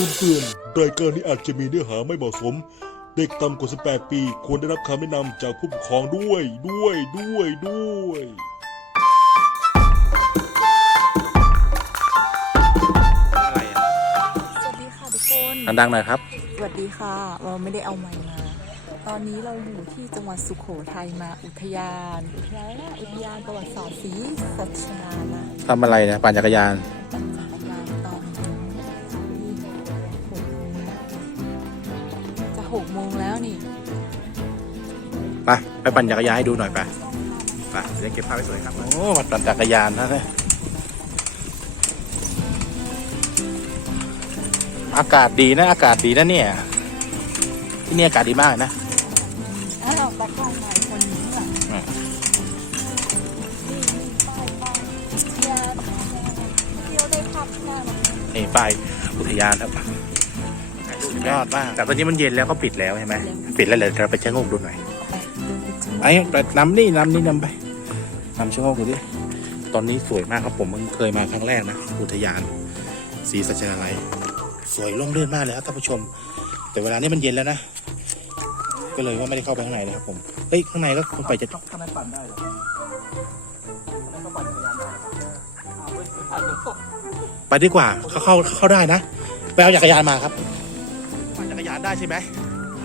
ตุนเตือนรายการนี้อาจจะมีเนื้อหาไม่เหมาะสม เด็กต่ำกว่า 18 ปี ควรได้รับคำแนะนำจากผู้ปกครองด้วย ด้วย ด้วย ด้วย อะไรอะสวัสดีค่ะทุกคน ดังๆหน่อยครับ สวัสดีค่ะ เราไม่ได้เอาไม้มา ตอนนี้เราอยู่ที่จังหวัดสุโขทัยมาอุทยานอุทยานอุทยานประวัติศาสตร์ศรีสัชนานะทำอะไรนะปั่นจักรยาน หกโมงแล้วนี่ ไปไปปั่นจักรยานให้ดูหน่อยไปไปเดี๋ยวเก็บภาพไว้สวยครับ โอ้มาปั่นจักรยานนะเนี่ยอากาศดีนะ อากาศดีนะเนี่ย ที่นี่อากาศดีมากนะอ้าวตากล้องใหม่คนนี้ล่ะอืมนี่นี่ป้ายป้ายยาเที่ยวได้พับหน้ามันนี่ไปอุทยานครับ ยอดมากแต่ตอนนี้มันเย็นแล้วก็ปิดแล้วใช่ไหมปิดแล้วเดี๋ยวเราไปชะโงกดูหน่อยไปเดินไปจังไอ้ไปนำนี่นำนี่นำไปนำชะโงกดูดิตอนนี้สวยมากครับผมเพิ่งเคยมาครั้งแรกนะอุทยานศรีสัชนาลัยสวยร่มรื่นมากเลยครับท่านผู้ชม แต่เวลานี้มันเย็นแล้วนะก็เลยว่าไม่ได้เข้าไปข้างในเลยครับผมเฮ้ยข้างในก็คงไปจะทำไมปั่นได้เหรอไปดีกว่าเขาเข้าเข้าได้นะไปเอาจักรยานมาครับปั่นจักรยานได้ใช่ไหม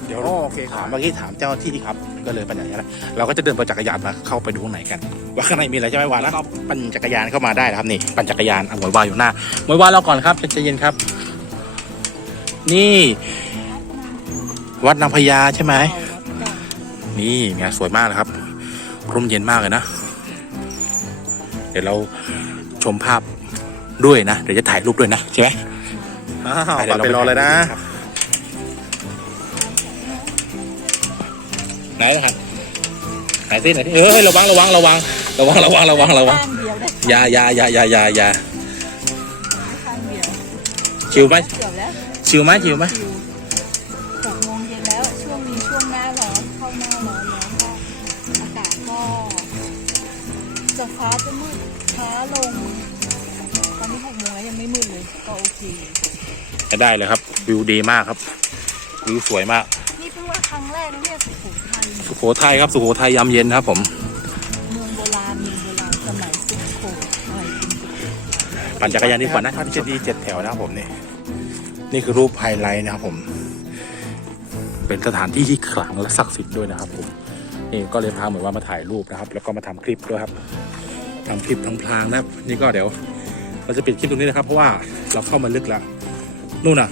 เดี๋ยวโอเคถามเมื่อกี้ถามเจ้าหน้าที่ครับก็เลยปั่นจักรยานเราก็จะเดินไปจักรยานมาเข้าไปดูข้างในกัน ว่าข้างในมีอะไรใช่ไหมวานแล้วก็ปั่นจักรยานเข้ามาได้นะครับนี่ปั่นจักรยานเอาหมวยวายอยู่หน้าหมวยวายเราก่อนครับใจเย็นครับ นี่ วัดนางพญาใช่ไหมเอาวัดเก่านี่ไงสวยมากเลยครับ ร่มเย็นมากเลยนะ เดี๋ยวเราชมภาพด้วยนะเดี๋ยวจะถ่ายรูปด้วยนะใช่ไหม อ้าวเดี๋ยวไปรอเลยนะ ไหนครับไหนสิไหนสิเอ้ยระวังระวังระวังระวังระวังระวังระวังข้างเดียวได้อยาอยาอยาอยาอยาอยาข้างเดียวชิวไหมเกือบแล้วชิวไหมชิวไหมคิวหกโมงเย็นแล้วช่วงนี้ช่วงหน้าร้อนเข้าหน้าร้อนแล้วก็อากาศก็จะฟ้าจะมืดช้าลงตอนนี้หกโมงแล้วยังไม่มืดเลยก็โอเคจะได้เลยครับ วิวดีมากครับ วิวสวยมาก โขทัยครับสุโขทัยยามเย็นครับ ผม เมืองโบราณเมืองโบราณสมัยสุโขทัยเป็นสุโขทัยปั่นจักรยานดีกว่านะครับจะดีเจ็ดแถวนะครับผมนี่นี่คือรูปไฮไลท์นะครับผม เป็นสถานที่ที่ขลังและศักดิ์สิทธิ์ด้วยนะครับผมนี่ก็เลยพาเหมือนว่ามาถ่ายรูปนะครับ แล้วก็มาทำคลิปด้วยครับทำคลิปพลางๆนะครับนี่ก็เดี๋ยว เราจะปิดคลิปตรงนี้นะครับ เพราะว่าเราเข้ามาลึกแล้วนู่นน่ะ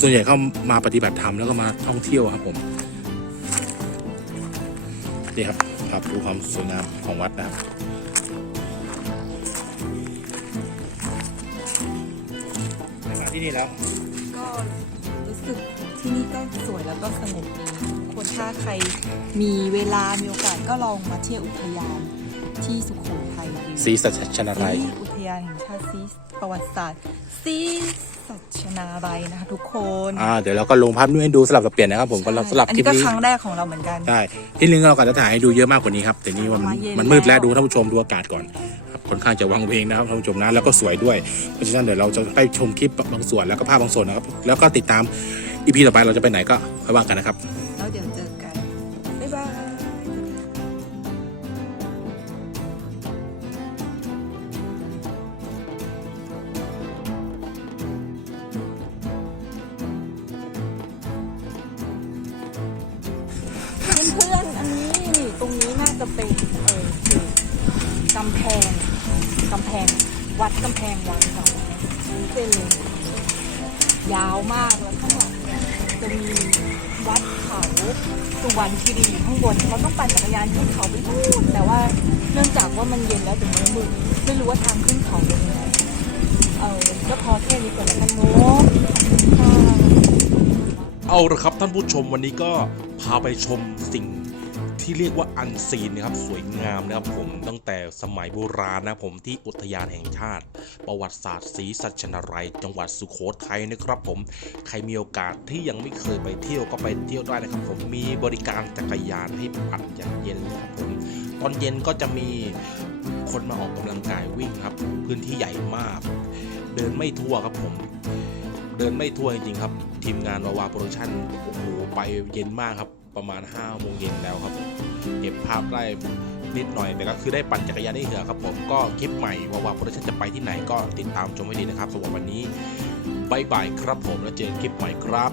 ส่วนใหญ่เข้ามาปฏิบัติธรรมแล้วก็มาท่องเที่ยวครับผม นี่ครับครับดูความสวยงามของวัดนะครับมาที่นี่แล้ว ก็รู้สึกที่นี่ก็สวยแล้วก็สงบดีคนถ้าใครมีเวลา มีโอกาสก็ลองมาเที่ยวอุทยานที่สุโขทัยดูศรีสัชนาลัยอุทยานแห่งชาติซีประวัติศาสตร์ซีสัช นาลัยนะคะทุกคนอ่าเดี๋ยวเราก็ลงภาพนี้ให้ดูสลับกับเปลี่ยนนะครับผมก็สลับอันคลินี้ปก็นี้ครั้งแรกของเราเหมือนกัน ใช่ที่นึงเราก็จะถ่ายให้ดูเยอะมากกว่านี้ครับแต่นี่ว่ามันมาเย็นมันมืดแล้วแล้ว ดูท่านผู้ชมดูอากาศก่อนครับค่อนข้างจะวังเวงนะครับท่านผู้ชมนะแล้วก็สวยด้วยเพราะฉะนั้นเดี๋ยวเราจะไปชมคลิปบางส่วนแล้วก็ภาพบางส่วนนะครับแล้วก็ติดตามอีพีต่อไปเราจะไปไหนก็ค่อยว่ากันนะครับ แล้วเดี๋ยวเจอกัน บ๊ายบาย เพื่อนๆอันนี้นี่ตรงนี้น่าจะเป็นเออกำแพงกำแพงวัดกำแพงวังเก่าเนี่ยเส้นเลยยาวมากแล้วข้างหลังจะมีวัดเขาสุวรรณคีรีอยู่ข้างบนเราต้องปั่นจักรยานขึ้นเขาไปนู่นแต่ว่าเนื่องจากว่ามันเย็นแล้วถึงมันมืดไม่รู้ว่าทางขึ้นเขาเป็นยังไงเออก็พอแค่นี้ก่อนแล้วกันเนาะขอบคุณค่ะ เอาละครับท่านผู้ชมวันนี้ก็พาไปชมสิ่งที่เรียกว่าอันซีนนะครับสวยงามนะครับผมตั้งแต่สมัยโบราณนะผมที่อุทยานแห่งชาติ ประวัติศาสตร์ศรีสัชนาลัย จังหวัดสุโขทัยนะครับผมใครมีโอกาสที่ยังไม่เคยไปเที่ยวก็ไปเที่ยวได้นะครับผมมีบริการจักรยานให้ปั่นอย่างเย็นครับผมตอนเย็นก็จะมีคนมาออกกำลังกายวิ่งครับ พื้นที่ใหญ่มาก เดินไม่ทั่วครับผม เดินไม่ทั่วจริงๆครับ ทีมงานวาวาโปรดักชั่นโอ้โหไปเย็นมากครับ ประมาณ5โมงเย็นแล้วครับ เก็บภาพได้นิดหน่อยแต่ก็คือได้ปั่นจักรยานได้เหือครับผมก็คลิปใหม่วาวาโปรดักชั่นจะไปที่ไหนก็ติดตามชมให้ดีนะครับสำหรับวันนี้บายบายครับผมแล้วเจอกันคลิปใหม่ครับ